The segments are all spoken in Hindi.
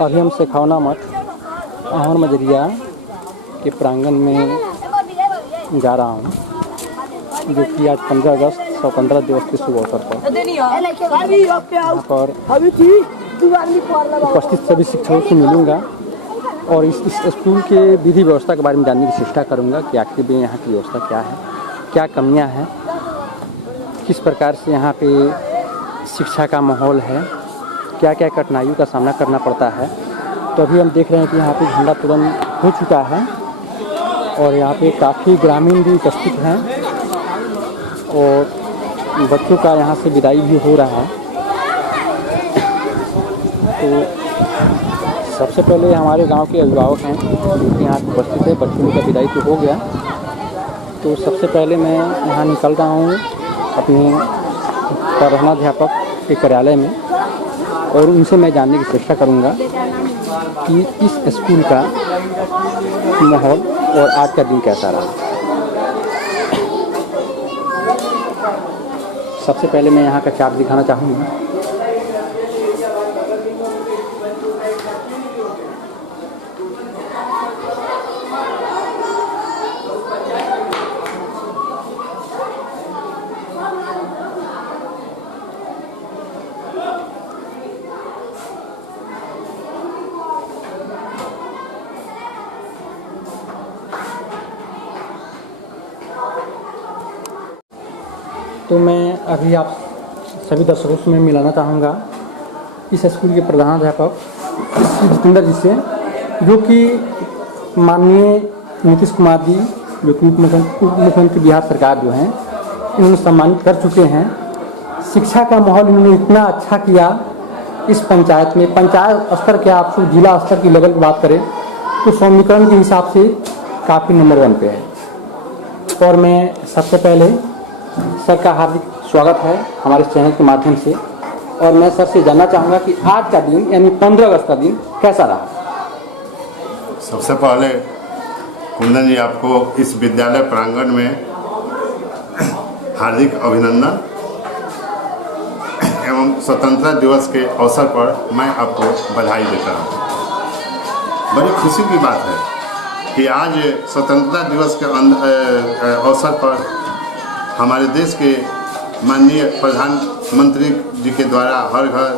अभी हम शेखावना मठ अहमर मजरिया के प्रांगण में जा रहा हूँ, जो कि आज 15 अगस्त स्वतंत्रता दिवस के शुभ अवसर पर यहाँ पर उपस्थित सभी शिक्षकों से मिलूँगा और इस स्कूल के विधि व्यवस्था के बारे में जानने की चेष्टा करूँगा कि आखिर में यहाँ की व्यवस्था क्या है, क्या कमियाँ हैं, किस प्रकार से यहाँ पे शिक्षा का माहौल है, क्या क्या कठिनाइयों का सामना करना पड़ता है। तो अभी हम देख रहे हैं कि यहाँ पे झंडा तोलन हो चुका है और यहाँ पे काफ़ी ग्रामीण भी उपस्थित हैं और बच्चों का यहाँ से विदाई भी हो रहा है। तो सबसे पहले हमारे गांव के अभिभावक हैं जो कि यहाँ उपस्थित है। बच्चों का विदाई तो हो गया, तो सबसे पहले मैं यहाँ निकल रहा हूँ अपने प्रधानाध्यापक के कार्यालय में और उनसे मैं जानने की चेष्टा करूँगा कि इस स्कूल का माहौल और आज का दिन कैसा रहा। सबसे पहले मैं यहाँ का चार्ट दिखाना चाहूँगा। तो मैं अभी आप सभी दर्शकों से मैं मिलाना चाहूँगा इस स्कूल के प्रधानाध्यापक श्री जितेंद्र जी से, जो कि माननीय नीतीश कुमार जी जो कि उप मुख्यमंत्री बिहार सरकार जो हैं इन्होंने सम्मानित कर चुके हैं। शिक्षा का माहौल इन्होंने इतना अच्छा किया इस पंचायत में। पंचायत स्तर के आप जिला स्तर की लेवल की बात करें तो सौम्यीकरण के हिसाब से काफ़ी नंबर 1 पे है। और मैं सबसे पहले सर का हार्दिक स्वागत है हमारे चैनल के माध्यम से, और मैं सर से जानना चाहूँगा कि आज का दिन यानी 15 अगस्त का दिन कैसा रहा। सबसे पहले कुंदन जी आपको इस विद्यालय प्रांगण में हार्दिक अभिनंदन एवं स्वतंत्रता दिवस के अवसर पर मैं आपको बधाई देता हूँ। बड़ी खुशी की बात है कि आज स्वतंत्रता दिवस के अवसर पर हमारे देश के माननीय प्रधानमंत्री जी के द्वारा हर घर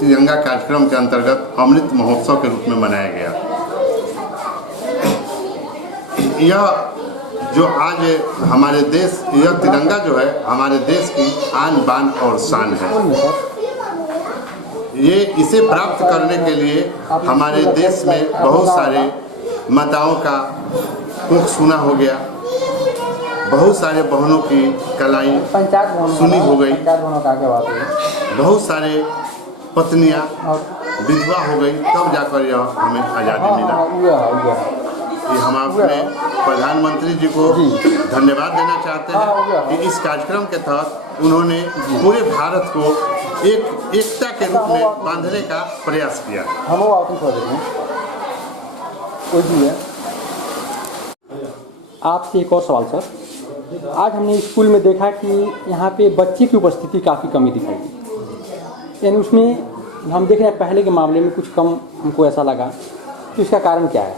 तिरंगा कार्यक्रम के अंतर्गत अमृत महोत्सव के रूप में मनाया गया। यह जो आज हमारे देश, यह तिरंगा जो है हमारे देश की आन बान और शान है। ये इसे प्राप्त करने के लिए हमारे देश में बहुत सारे माताओं का कोख सूना हो गया, बहुत सारे बहनों की कलाई सुनी हो गई, बहुत सारे पत्नियां विधवा हो गई, तब जाकर यह हमें आज़ादी मिला। ये हम अपने प्रधानमंत्री जी को धन्यवाद देना चाहते हैं कि इस कार्यक्रम के तहत उन्होंने पूरे भारत को एकता के रूप में बांधने का प्रयास किया। आपसे एक और सवाल सर, आज हमने स्कूल में देखा कि यहाँ पे बच्चे की उपस्थिति काफ़ी कमी दिखाई दी, यानी उसमें हम देख रहे हैं पहले के मामले में कुछ कम हमको ऐसा लगा, तो इसका कारण क्या है?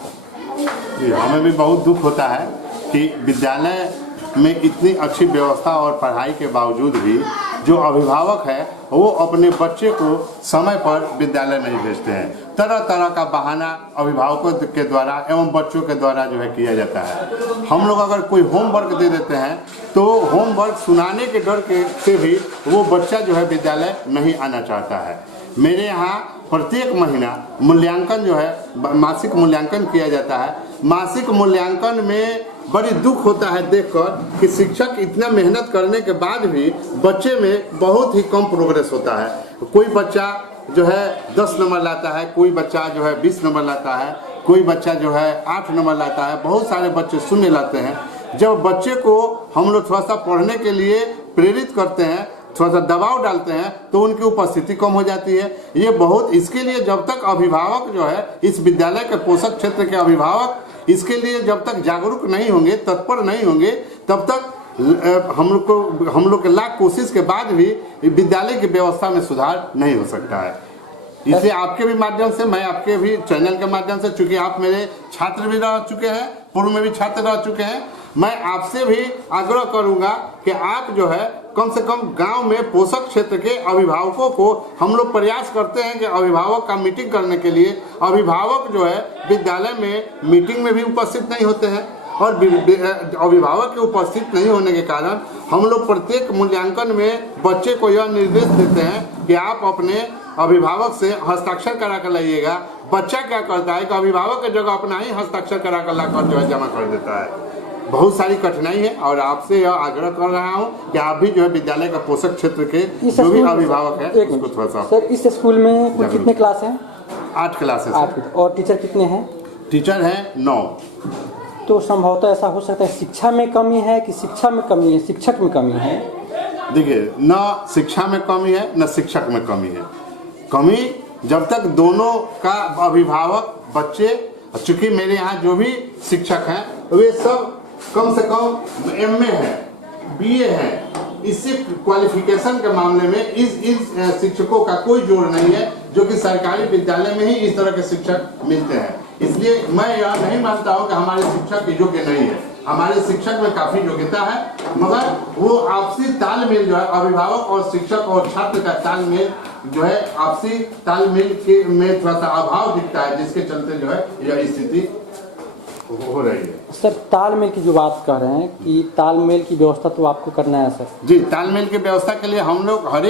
जी, हमें भी बहुत दुख होता है कि विद्यालय में इतनी अच्छी व्यवस्था और पढ़ाई के बावजूद भी जो अभिभावक है वो अपने बच्चे को समय पर विद्यालय नहीं भेजते हैं। तरह तरह का बहाना अभिभावकों के द्वारा एवं बच्चों के द्वारा जो है किया जाता है। हम लोग अगर कोई होमवर्क दे देते हैं तो होमवर्क सुनाने के डर के से भी वो बच्चा जो है विद्यालय नहीं आना चाहता है। मेरे यहाँ प्रत्येक महीना मूल्यांकन जो है मासिक मूल्यांकन किया जाता है। मासिक मूल्यांकन में बड़ी दुख होता है देखकर कि शिक्षक इतना मेहनत करने के बाद भी बच्चे में बहुत ही कम प्रोग्रेस होता है। कोई बच्चा जो है 10 नंबर लाता है, कोई बच्चा जो है 20 नंबर लाता है, कोई बच्चा जो है 8 नंबर लाता है, बहुत सारे बच्चे शून्य लाते हैं। जब बच्चे को हम लोग थोड़ा सा पढ़ने के लिए प्रेरित करते हैं, थोड़ा सा दबाव डालते हैं, तो उनकी उपस्थिति कम हो जाती है। ये बहुत, इसके लिए जब तक अभिभावक जो है इस विद्यालय के पोषक क्षेत्र के अभिभावक इसके लिए जब तक जागरूक नहीं होंगे, तत्पर नहीं होंगे, तब तक हम लोग के लाख कोशिश के बाद भी विद्यालय की व्यवस्था में सुधार नहीं हो सकता है। इसलिए आपके भी माध्यम से, मैं आपके भी चैनल के माध्यम से, चूंकि आप मेरे छात्र भी रह चुके हैं, पूर्व में भी छात्र रह चुके हैं, मैं आपसे भी आग्रह करूंगा कि आप जो है कम से कम गांव में पोषक क्षेत्र के अभिभावकों को, हम लोग प्रयास करते हैं कि अभिभावक का मीटिंग करने के लिए, अभिभावक जो है विद्यालय में मीटिंग में भी उपस्थित नहीं होते हैं और अभिभावक के उपस्थित नहीं होने के कारण हम लोग प्रत्येक मूल्यांकन में बच्चे को यह निर्देश देते हैं कि आप अपने अभिभावक से हस्ताक्षर करा कर लाइएगा। बच्चा क्या करता है कि अभिभावक की जगह अपना ही हस्ताक्षर करा कर लाकर जो है जमा कर देता है। बहुत सारी कठिनाई है और आपसे यह आग्रह कर रहा हूँ कि आप भी जो है विद्यालय का पोषक क्षेत्र के जो भी अभिभावक है उसको थोड़ा सा। सर, इस स्कूल में कुल कितने क्लास हैं? 8 क्लासेस। 8। और टीचर कितने हैं? टीचर हैं 9। तो संभवतः ऐसा हो सकता है शिक्षा में कमी है कि शिक्षा में कमी है, शिक्षक में कमी है? देखिए, न शिक्षा में कमी है न शिक्षक में कमी है। कमी जब तक दोनों का अभिभावक, बच्चे, चूंकि मेरे यहाँ जो भी शिक्षक हैं वे सब कम से कम एमए है, बीए है, इससे क्वालिफिकेशन के मामले में इस शिक्षकों का कोई जोड़ नहीं है जो कि सरकारी विद्यालय में ही इस तरह के शिक्षक मिलते हैं। इसलिए मैं यह नहीं मानता हूं कि हमारे शिक्षक योग्य नहीं है। हमारे शिक्षक में काफी योग्यता है, मगर वो आपसी तालमेल जो है अभिभावक और शिक्षक और छात्र का तालमेल जो है, आपसी तालमेल के में थोड़ा सा अभाव दिखता है, जिसके चलते जो है यह स्थिति हो रही है। सर, तालमेल की जो बात कर रहे हैं कि तालमेल की व्यवस्था तो आपको करना है सर। जी, तालमेल की व्यवस्था के लिए हम लोग हर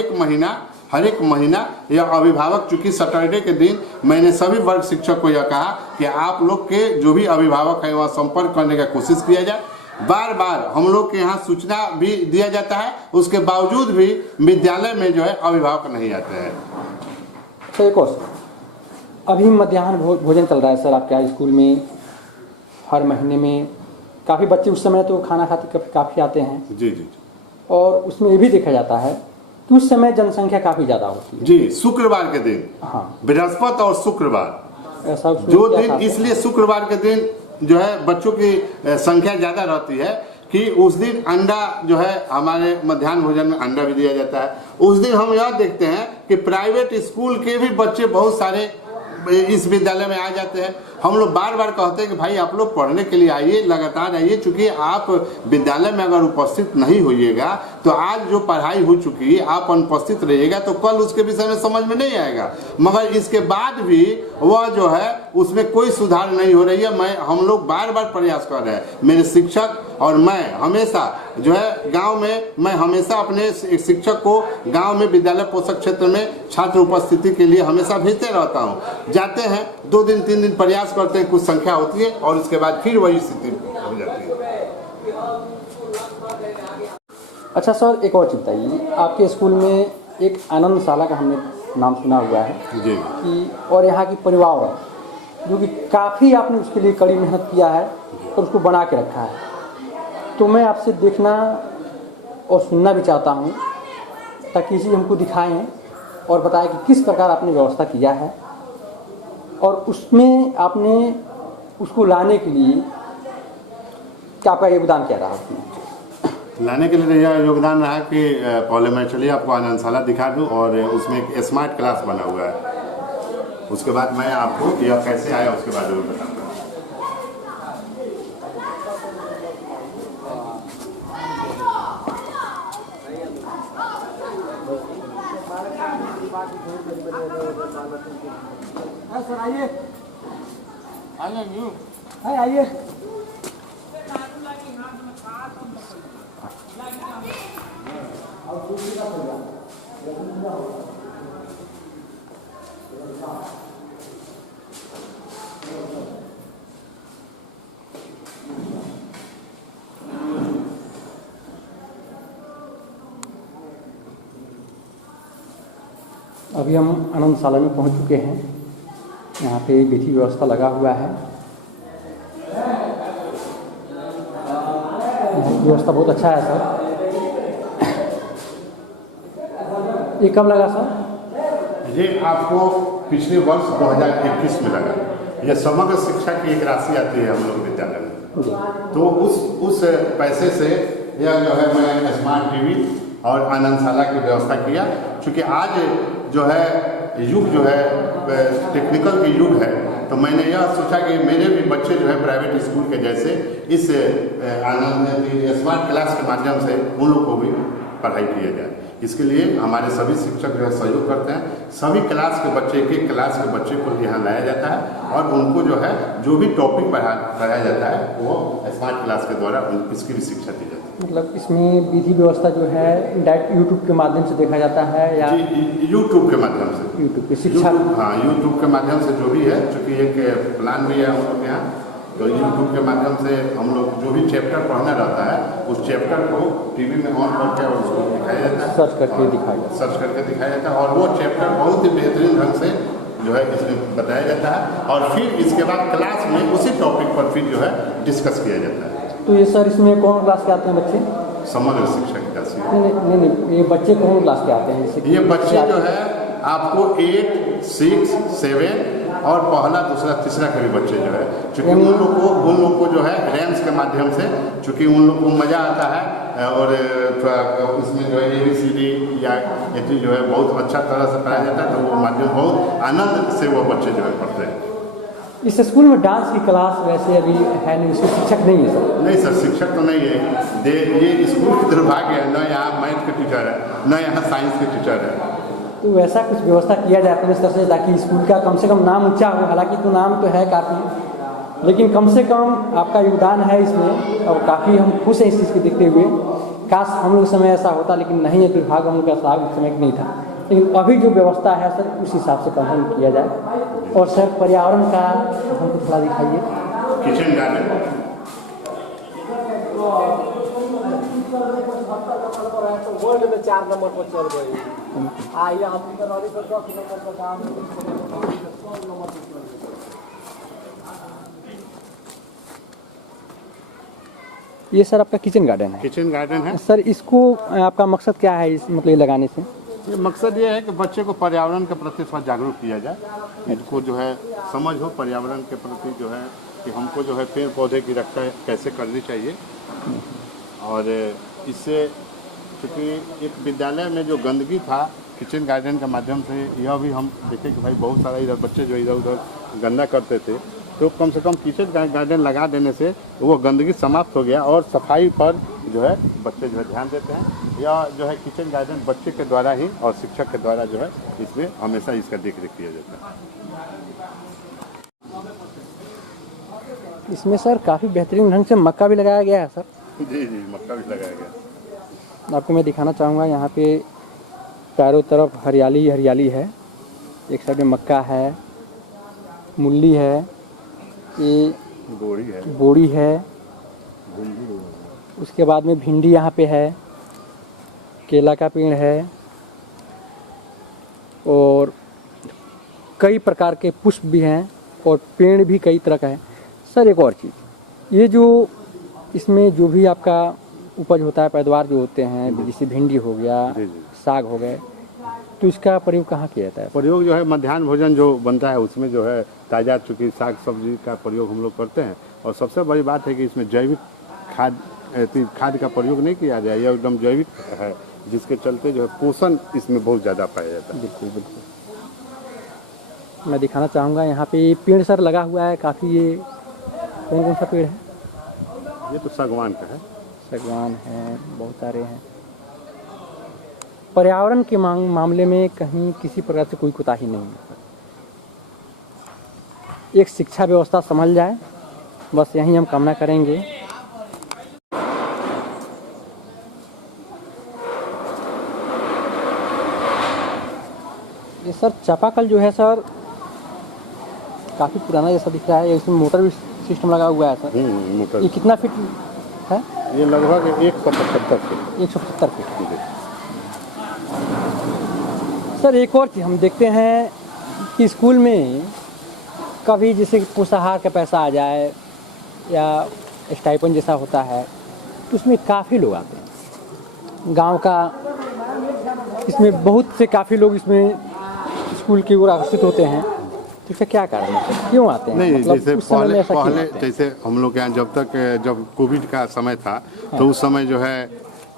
एक महीना या अभिभावक, चूंकि सैटरडे के दिन मैंने सभी वर्ग शिक्षक को यह कहा कि आप लोग के जो भी अभिभावक है वहाँ संपर्क करने का कोशिश किया जाए। बार बार हम लोग के यहाँ सूचना भी दिया जाता है, उसके बावजूद भी विद्यालय में जो है अभिभावक नहीं आते हैं। सर, एक और अभी मध्याह्न भोजन चल रहा है सर आपके स्कूल में। हर महीने में काफ़ी बच्चे उस समय तो खाना खाते काफ़ी आते हैं। जी जी। और उसमें ये भी देखा जाता है कि उस समय जनसंख्या काफ़ी ज़्यादा होती है। जी, शुक्रवार के दिन। हाँ, बृहस्पति और शुक्रवार ऐसा जो दिन, इसलिए शुक्रवार के दिन जो है बच्चों की संख्या ज़्यादा रहती है कि उस दिन अंडा जो है, हमारे मध्याह्न भोजन में अंडा भी दिया जाता है। उस दिन हम यह देखते हैं कि प्राइवेट स्कूल के भी बच्चे बहुत सारे इस विद्यालय में आ जाते हैं। हम लोग बार बार कहते हैं कि भाई आप लोग पढ़ने के लिए आइए, लगातार आइए, चूंकि आप विद्यालय में अगर उपस्थित नहीं होइएगा तो आज जो पढ़ाई हो चुकी है आप अनुपस्थित रहिएगा तो कल उसके विषय में समझ में नहीं आएगा। मगर इसके बाद भी वह जो है उसमें कोई सुधार नहीं हो रही है। हम लोग बार बार प्रयास कर रहे हैं, मेरे शिक्षक और मैं हमेशा जो है गांव में, मैं हमेशा अपने शिक्षक को गांव में विद्यालय पोषक क्षेत्र में छात्र उपस्थिति के लिए हमेशा भेजते रहता हूं। जाते हैं 2 दिन 3 दिन प्रयास करते हैं, कुछ संख्या होती है और उसके बाद फिर वही स्थिति हो जाती है। अच्छा सर, एक और चीज़ बताइए, आपके स्कूल में एक आनंदशाला का हमने नाम सुना हुआ है जी कि, और यहाँ की परिवार जो कि काफ़ी आपने उसके लिए कड़ी मेहनत किया है और उसको बना के रखा है। तो मैं आपसे देखना और सुनना भी चाहता हूँ ताकि इसी हमको दिखाएं और बताएं कि किस प्रकार आपने व्यवस्था किया है और उसमें आपने उसको लाने के लिए क्या आपका योगदान क्या रहा उसमें? लाने के लिए यह योगदान रहा कि पहले मैं चलिए आपको आनंदशाला दिखा दूं और उसमें एक स्मार्ट क्लास बना हुआ है। उसके बाद मैं आपको यह कैसे आया उसके बारे में बताऊंगा। सर आइए, आइए। अभी हम आनंदशाला में पहुंच चुके हैं। यहाँ पे विधि व्यवस्था लगा हुआ है। व्यवस्था बहुत अच्छा है सर। ये कब लगा सर? ये आपको पिछले वर्ष 2021 में लगा। यह समग्र शिक्षा की एक राशि आती है हम लोग विद्यालय में, तो उस पैसे से यह जो है मैं स्मार्ट टीवी और आनंदशाला की व्यवस्था किया। क्योंकि आज जो है युग जो है टेक्निकल की युग है, तो मैंने यह सोचा कि मेरे भी बच्चे जो है प्राइवेट स्कूल के जैसे इस आनंद स्मार्ट क्लास के माध्यम से उन लोग को भी पढ़ाई किया जाए। इसके लिए हमारे सभी शिक्षक जो है सहयोग करते हैं। सभी क्लास के बच्चे, एक एक क्लास के बच्चे को यहाँ लाया जाता है और उनको जो है जो भी टॉपिक पढ़ाया जाता है वो स्मार्ट क्लास के द्वारा इसकी भी शिक्षा दी जाती है। मतलब इसमें विधि व्यवस्था जो है डायरेक्ट यूट्यूब के माध्यम से देखा जाता है या यूट्यूब के माध्यम से, यूट्यूब की शिक्षा? हाँ, यूट्यूब के माध्यम से जो भी है, चूँकि एक प्लान भी है हम लोग के यहाँ, तो यूट्यूब के माध्यम से हम लोग जो भी चैप्टर पढ़ना रहता है उस चैप्टर को टीवी में ऑन करके और उसको दिखाया जाता है, सर्च करके दिखाया जाता है और वो चैप्टर बहुत ही बेहतरीन ढंग से जो है इसमें बताया जाता है और फिर इसके बाद क्लास में उसी टॉपिक पर फिर जो है डिस्कस किया जाता है। तो ये सर इसमें कौन क्लास के आते हैं बच्चे? समग्र शिक्षा की क्लास। नहीं, ये बच्चे कौन क्लास के आते हैं? ये बच्चे जो है आपको 8, 6, 7 और पहला, दूसरा, तीसरा के भी बच्चे जो है, चूँकि उन लोग को जो है रैम्स के माध्यम से, चूँकि उन लोग को मज़ा आता है और थोड़ा उसमें जो है ABCD या ये जो है बहुत अच्छा तरह से पढ़ाया जाता है, तो वो माध्यम बहुत आनंद से वो बच्चे जो है पढ़ते हैं। इस स्कूल में डांस की क्लास वैसे अभी है नहीं, उसके शिक्षक नहीं है सर? नहीं सर, शिक्षक तो नहीं है। ये स्कूल की दुर्भाग्य है, न यहाँ मैथ के टीचर है न यहाँ साइंस के टीचर है। तो वैसा कुछ व्यवस्था किया जाए अपने स्तर से ताकि स्कूल का कम से कम नाम ऊंचा हो। हालांकि तो नाम तो है काफ़ी, लेकिन कम से कम आपका योगदान है इसमें और काफ़ी हम खुश हैं इस चीज़ को देखते हुए। काश हम लोग समय ऐसा होता, लेकिन नहीं है, दुर्भाग्य हम लोग का साहब उस समय नहीं था। लेकिन अभी जो व्यवस्था है सर उस हिसाब से कंफर्म किया जाए। और सर पर्यावरण का हमको थोड़ा दिखाइए। किचन गार्डन वर्ल्ड में 4 नंबर पर चल रही है। ये हम नंबर पर काम ये सर आपका किचन गार्डन है? किचन गार्डन है सर। इसको आपका मकसद क्या है इस मतलब ये लगाने से? ये मकसद ये है कि बच्चे को पर्यावरण के प्रति थोड़ा जागरूक किया जाए, इनको जो है समझ हो पर्यावरण के प्रति, जो है कि हमको जो है पेड़ पौधे की रक्षा कैसे करनी चाहिए। और इससे क्योंकि एक विद्यालय में जो गंदगी था, किचन गार्डन के माध्यम से यह भी हम देखें कि भाई बहुत सारा इधर बच्चे जो इधर उधर गंदा करते थे, तो कम से कम किचन गार्डन लगा देने से वो गंदगी समाप्त हो गया और सफाई पर जो है बच्चे जो है ध्यान देते हैं। या जो है किचन गार्डन बच्चे के द्वारा ही और शिक्षक के द्वारा जो है इसमें हमेशा इसका देख रेख किया जाता है। इसमें सर काफ़ी बेहतरीन ढंग से मक्का भी लगाया गया है सर? जी, मक्का भी लगाया गया। आपको मैं दिखाना चाहूँगा, यहाँ पे चारों तरफ हरियाली हरियाली है। एक साइड में मक्का है, मूली है, ये बोड़ी है, उसके बाद में भिंडी यहाँ पे है, केला का पेड़ है और कई प्रकार के पुष्प भी हैं और पेड़ भी कई तरह का है। सर एक और चीज़, ये जो इसमें जो भी आपका उपज होता है, पैदावार जो होते हैं, जैसे भिंडी हो गया, साग हो गए, तो इसका प्रयोग कहाँ किया जाता है? प्रयोग जो है मध्याह्न भोजन जो बनता है उसमें जो है ताज़ा चूँकि साग सब्जी का प्रयोग हम लोग करते हैं। और सबसे बड़ी बात है कि इसमें जैविक खाद का प्रयोग नहीं किया जाए, यह एकदम जैविक है, जिसके चलते जो है पोषण इसमें बहुत ज़्यादा पाया जाता है। बिल्कुल बिल्कुल। मैं दिखाना चाहूँगा यहाँ पे पेड़ सर लगा हुआ है काफ़ी। ये कौन कौन सा पेड़ है? ये तो सागवान का है। सागवान है, बहुत सारे हैं। पर्यावरण के मामले में कहीं किसी प्रकार से कोई कोताही नहीं है। एक शिक्षा व्यवस्था संभल जाए, बस यही हम कामना करेंगे। ये सर चापाकल जो है सर काफ़ी पुराना जैसा दिख रहा है। इसमें मोटर भी सिस्टम लगा हुआ है सर। मोटर। ये कितना फीट है? ये लगभग 175 फीट। 175 फीट। सर एक और चीज़ हम देखते हैं कि स्कूल में कभी जैसे पोषाहार का पैसा आ जाए या स्टाइपेंड जैसा होता है, तो उसमें काफ़ी लोग आते हैं गांव का। इसमें बहुत से काफ़ी लोग इसमें स्कूल की ओर आकर्षित होते हैं। तो इसका क्या कारण है, क्यों आते हैं? नहीं, मतलब जैसे पहले जैसे हम लोग के यहाँ जब कोविड का समय था, तो उस समय जो है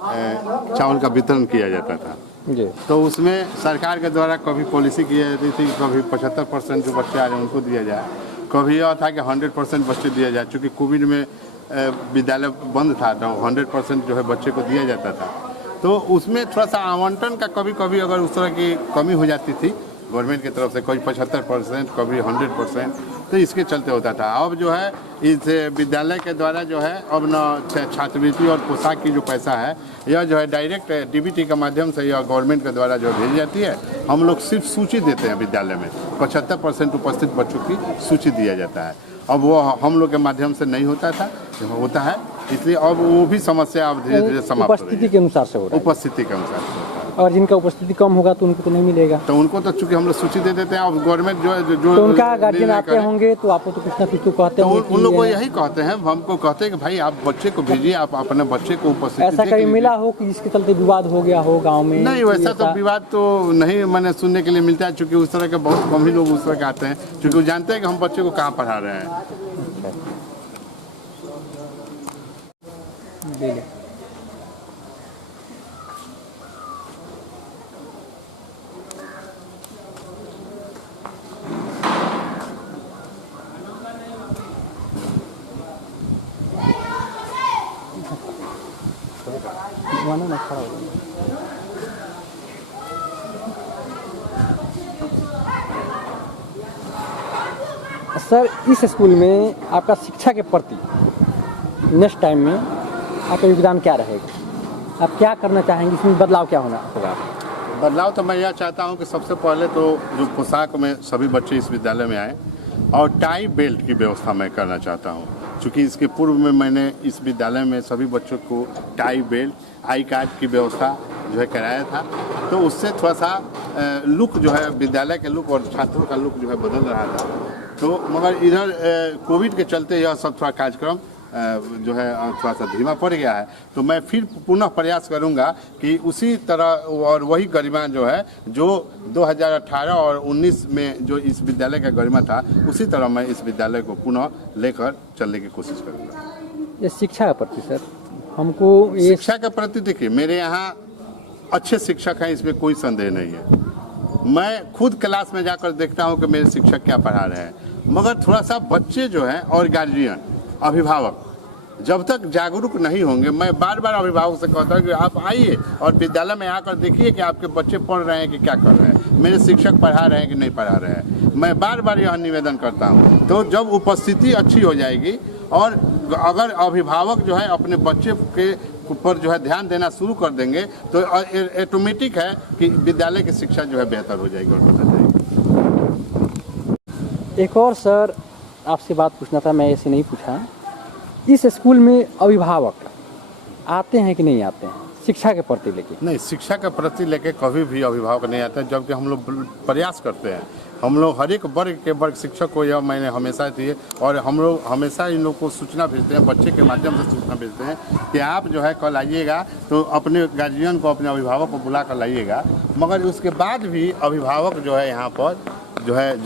चावल का वितरण किया जाता था। जी। तो उसमें सरकार के द्वारा कभी पॉलिसी की जाती थी, कभी 75% जो बच्चे आ रहे हैं उनको दिया जाए, कभी यह था कि 100% बच्चे दिया जाए। चूँकि कोविड में विद्यालय बंद था तो 100% जो है बच्चे को दिया जाता था। तो उसमें थोड़ा सा आवंटन का कभी कभी अगर उस तरह की कमी हो जाती थी गवर्नमेंट की तरफ से, कोई 75%, कभी 100%, तो इसके चलते होता था। अब जो है इस विद्यालय के द्वारा जो है अब न छात्रवृत्ति और पोशाक की जो पैसा है यह जो है डायरेक्ट डीबीटी के माध्यम से यह गवर्नमेंट के द्वारा जो भेजी जाती है। हम लोग सिर्फ सूची देते हैं विद्यालय में, 75% उपस्थित बच्चों की सूची दिया जाता है। अब वो हम लोग के माध्यम से नहीं होता था, होता है, इसलिए अब वो भी समस्या अब धीरे धीरे समाप्त हो रही उपस्थिति के अनुसार से हो रहा है। उपस्थिति के अनुसार से होता है। और जिनका उपस्थिति कम होगा तो उनको तो नहीं मिलेगा। तो उनको तो चूंकि हम लोग सूची दे देते हैं, अब गवर्नमेंट जो तो उनका गार्जियन निर्णय आते करे, होंगे तो आपको तो कुछ ना कुछ तो कहते तो होंगे उन लोग को कि यही कहते हैं, हमको कहते हैं कि भाई आप बच्चे को भेजिए, आप अपने बच्चे को उपस्थिति ऐसा देख कहीं लीजिए। मिला हो कि जिसके चलते विवाद हो गया हो गांव में? नहीं, वैसा तो विवाद तो नहीं मैंने सुनने के लिए मिलता है, चूंकि उस तरह के बहुत कम ही लोग उस तरह के आते हैं, क्योंकि वो जानते हैं कि हम बच्चे को कहाँ पढ़ा रहे हैं। मानो ना खड़ा हो जाए। सर, इस स्कूल में आपका शिक्षा के प्रति नेक्स्ट टाइम में आपका योगदान क्या रहेगा? आप क्या करना चाहेंगे, इसमें बदलाव क्या होना होगा? बदलाव तो मैं यह चाहता हूं कि सबसे पहले तो जो पोशाक में सभी बच्चे इस विद्यालय में आए, और टाई बेल्ट की व्यवस्था मैं करना चाहता हूं। चूँकि इसके पूर्व में मैंने इस विद्यालय में सभी बच्चों को टाई बेल्ट, आई कार्ड की व्यवस्था जो है कराया था, तो उससे थोड़ा सा लुक जो है विद्यालय के लुक और छात्रों का लुक जो है बदल रहा था। तो मगर इधर कोविड के चलते यह सब थोड़ा कार्यक्रम जो है थोड़ा सा धीमा पड़ गया है। तो मैं फिर पुनः प्रयास करूंगा कि उसी तरह और वही गरिमा जो है जो 2018 और 19 में जो इस विद्यालय का गरिमा था, उसी तरह मैं इस विद्यालय को पुनः लेकर चलने की कोशिश करूंगा। ये शिक्षा के प्रति सर, हमको ये शिक्षा के प्रति देखिए, मेरे यहाँ अच्छे शिक्षक हैं, इसमें कोई संदेह नहीं है। मैं खुद क्लास में जाकर देखता हूँ कि मेरे शिक्षक क्या पढ़ा रहे हैं, मगर थोड़ा सा बच्चे जो हैं और गार्जियन, अभिभावक जब तक जागरूक नहीं होंगे, मैं बार बार अभिभावक से कहता हूँ कि आप आइए और विद्यालय में आकर देखिए कि आपके बच्चे पढ़ रहे हैं कि क्या कर रहे हैं, मेरे शिक्षक पढ़ा रहे हैं कि नहीं पढ़ा रहे हैं। मैं बार बार यह निवेदन करता हूँ। तो जब उपस्थिति अच्छी हो जाएगी और अगर अभिभावक जो है अपने बच्चे के ऊपर जो है ध्यान देना शुरू कर देंगे, तो ऑटोमेटिक है कि विद्यालय की शिक्षा जो है बेहतर हो जाएगी और बदल जाएगी। एक और सर आपसे बात पूछना था, मैं ऐसे नहीं पूछा। इस स्कूल में अभिभावक आते हैं कि नहीं आते हैं शिक्षा के प्रति लेके? नहीं, शिक्षा के प्रति लेके कभी भी अभिभावक नहीं आते, जबकि हम लोग प्रयास करते हैं। हम लोग हर एक वर्ग के वर्ग शिक्षक को यह मैंने हमेशा दिए, और हम लोग हमेशा इन लोग को सूचना भेजते हैं, बच्चे के माध्यम से सूचना भेजते हैं कि आप जो है कल आइएगा तो अपने गार्जियन को, अपने अभिभावक को बुला कर लाइएगा। मगर उसके बाद भी अभिभावक जो है यहाँ पर जो है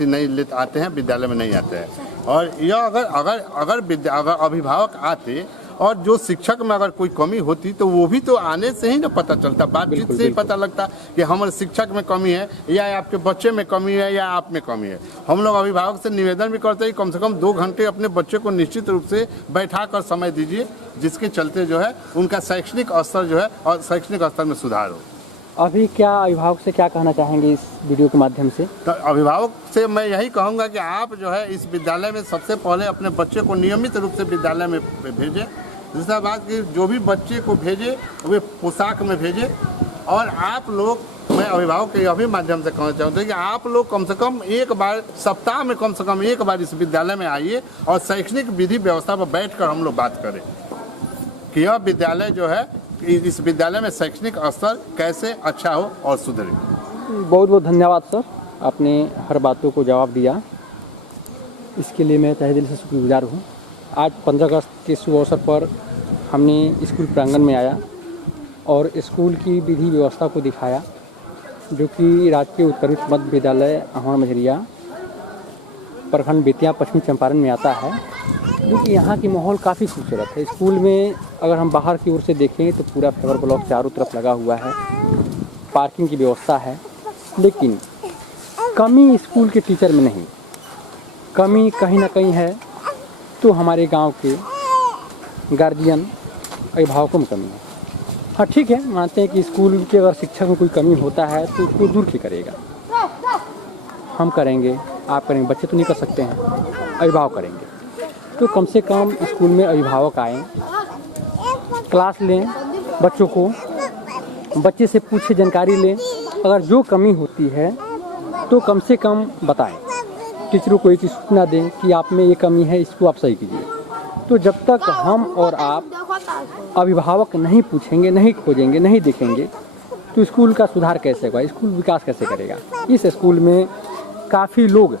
नहीं लेते, आते हैं विद्यालय में नहीं आते हैं। और यह अगर अभिभावक आते और जो शिक्षक में अगर कोई कमी होती तो वो भी तो आने से ही ना पता चलता, बातचीत से ही पता लगता कि हमारे शिक्षक में कमी है या आपके बच्चे में कमी है या आप में कमी है। हम लोग अभिभावक से निवेदन भी करते हैं कि कम से कम 2 घंटे अपने बच्चे को निश्चित रूप से बैठा कर समय दीजिए, जिसके चलते जो है उनका शैक्षणिक स्तर जो है और शैक्षणिक स्तर में सुधार हो। अभी क्या अभिभावक से क्या कहना चाहेंगे इस वीडियो के माध्यम से? तो अभिभावक से मैं यही कहूँगा कि आप जो है इस विद्यालय में सबसे पहले अपने बच्चे को नियमित रूप से विद्यालय में भेजें। दूसरा बात कि जो भी बच्चे को भेजे वे पोशाक में भेजे। और आप लोग, मैं अभिभावक के यह भी माध्यम से कहना चाहता हूँ कि आप लोग कम से कम एक बार सप्ताह में कम से कम एक बार इस विद्यालय में आइए और शैक्षणिक विधि व्यवस्था पर बैठकर हम लोग बात करें कि यह विद्यालय जो है, इस विद्यालय में शैक्षणिक स्तर कैसे अच्छा हो और सुधरे। बहुत बहुत धन्यवाद सर, आपने हर बातों को जवाब दिया, इसके लिए मैं तहे दिल से शुक्रगुजार हूँ। आज 15 अगस्त के शुभ अवसर पर हमने स्कूल प्रांगण में आया और स्कूल की विधि व्यवस्था को दिखाया, जो कि राजकीय उत्कृष्ट मध्य विद्यालय अहमर मझरिया, प्रखंड बेतिया, पश्चिमी चंपारण में आता है। क्योंकि यहाँ की माहौल काफ़ी खूबसूरत है। स्कूल में अगर हम बाहर की ओर से देखें तो पूरा फ्लावर ब्लॉक चारों तरफ लगा हुआ है। पार्किंग की व्यवस्था है, लेकिन कमी स्कूल के टीचर में नहीं, कमी कहीं ना कहीं है तो हमारे गांव के गार्जियन अभिभावकों में कमी है। हाँ ठीक है, मानते हैं कि स्कूल के अगर शिक्षक में कोई कमी होता है तो उसको दूर भी करेगा, हम करेंगे, आप करेंगे, बच्चे तो नहीं कर सकते हैं, अभिभावक करेंगे। तो कम से कम स्कूल में अभिभावक आएँ, क्लास लें, बच्चों को बच्चे से पूछे, जानकारी लें, अगर जो कमी होती है तो कम से कम बताएं, टीचरों को ये चीज़ सूचना दें कि आप में ये कमी है, इसको आप सही कीजिए। तो जब तक हम और आप अभिभावक नहीं पूछेंगे, नहीं खोजेंगे, नहीं देखेंगे तो स्कूल का सुधार कैसे होगा, स्कूल विकास कैसे करेगा। इस स्कूल में काफ़ी लोग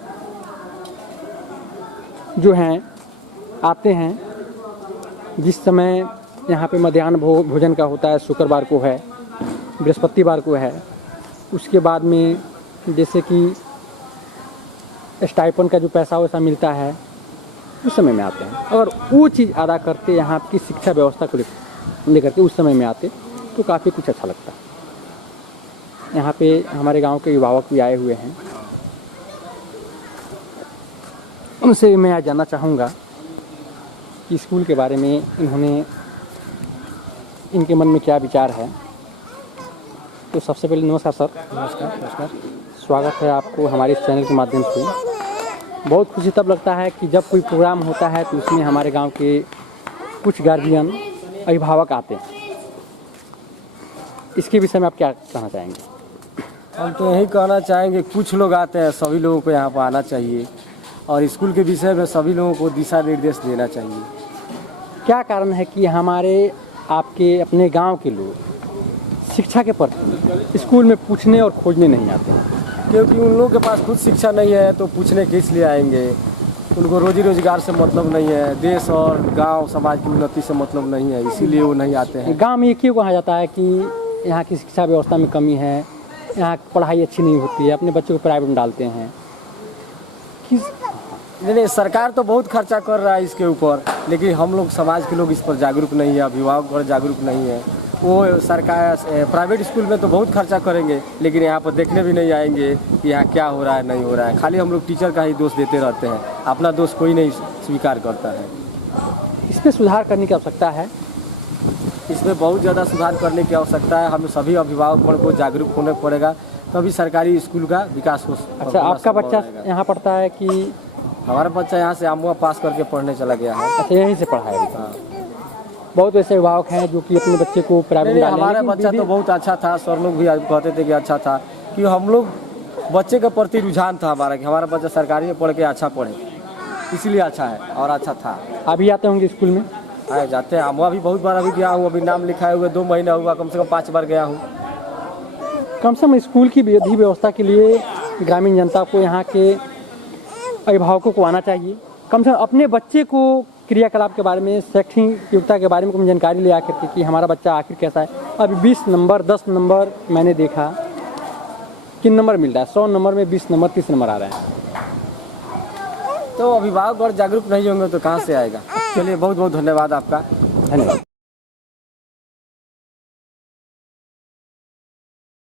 जो हैं आते हैं, जिस समय यहाँ पे मध्याह्न भोजन का होता है, शुक्रवार को है, बृहस्पतिवार को है, उसके बाद में जैसे कि स्टाइपन का जो पैसा वैसा मिलता है उस समय में आते हैं। अगर वो चीज़ अदा करते यहाँ की शिक्षा व्यवस्था को लेकर के उस समय में आते तो काफ़ी कुछ अच्छा लगता। यहाँ पे हमारे गांव के अभिभावक भी आए हुए हैं, उनसे मैं आज जानना चाहूँगा कि स्कूल के बारे में इनके मन में क्या विचार है। तो सबसे पहले नमस्कार सर। नमस्कार। स्वागत है आपको हमारे इस चैनल के माध्यम से। बहुत खुशी तब लगता है कि जब कोई प्रोग्राम होता है तो उसमें हमारे गांव के कुछ गार्जियन अभिभावक आते हैं। इसके विषय में आप क्या कहना चाहेंगे? हम तो यही कहना चाहेंगे, कुछ लोग आते हैं, सभी लोगों को यहाँ पर आना चाहिए और स्कूल के विषय में सभी लोगों को दिशा निर्देश देना चाहिए। क्या कारण है कि हमारे आपके अपने गांव के लोग शिक्षा के प्रति स्कूल में पूछने और खोजने नहीं आते हैं? क्योंकि उन लोगों के पास खुद शिक्षा नहीं है तो पूछने किस लिए आएंगे। उनको रोजी रोजगार से मतलब नहीं है, देश और गांव समाज की उन्नति से मतलब नहीं है, इसीलिए वो नहीं आते हैं। गांव में ये क्यों कहा जाता है कि यहाँ की शिक्षा व्यवस्था में कमी है, यहाँ पढ़ाई अच्छी नहीं होती है, अपने बच्चों को प्राइवेट में डालते हैं? नहीं, सरकार तो बहुत खर्चा कर रहा है इसके ऊपर, लेकिन हम लोग समाज के लोग इस पर जागरूक नहीं है, अभिभावक पर जागरूक नहीं है। वो सरकार प्राइवेट स्कूल में तो बहुत खर्चा करेंगे, लेकिन यहाँ पर देखने भी नहीं आएंगे कि यहाँ क्या हो रहा है, नहीं हो रहा है। खाली हम लोग टीचर का ही दोष देते रहते हैं, अपना दोष कोई नहीं स्वीकार करता है। इस पर सुधार करने की आवश्यकता है। इसमें बहुत ज़्यादा सुधार करने की आवश्यकता है। हमें सभी अभिभावकों को जागरूक होना पड़ेगा, तभी सरकारी स्कूल का विकास हो। अच्छा, आपका बच्चा यहाँ पढ़ता है कि? हमारा बच्चा यहाँ से अमुआ पास करके पढ़ने चला गया है। अच्छा, यहीं से पढ़ा है? हाँ। बहुत ऐसे अभिभावक हैं जो कि अपने बच्चे को प्राइवेट में डालने। हमारा बच्चा तो बहुत अच्छा था, सर लोग भी कहते थे कि अच्छा था, कि हम लोग बच्चे के प्रति रुझान था हमारा कि हमारा बच्चा सरकारी में पढ़ के अच्छा पढ़े, इसलिए अच्छा है और अच्छा था। अभी आते होंगे स्कूल में? आए जाते हैं, हम अभी बहुत बार अभी गया हूँ, अभी नाम लिखाए हुए 2 महीना हुआ, कम से कम 5 बार गया हूँ। कम से कम स्कूल की विधि व्यवस्था के लिए ग्रामीण जनता को, यहाँ के अभिभावकों को आना चाहिए। कम से कम अपने बच्चे को क्रियाकलाप के बारे में, शैक्षणिक योग्यता के बारे में कम जानकारी ले आकर के कि हमारा बच्चा आखिर कैसा है। अभी 20 नंबर 10 नंबर मैंने देखा, किन नंबर मिल रहा है? 100 नंबर में 20 नंबर 30 नंबर आ रहे हैं। तो अभिभावक और जागरूक नहीं होंगे तो कहाँ से आएगा। चलिए, बहुत बहुत धन्यवाद आपका। धन्यवाद।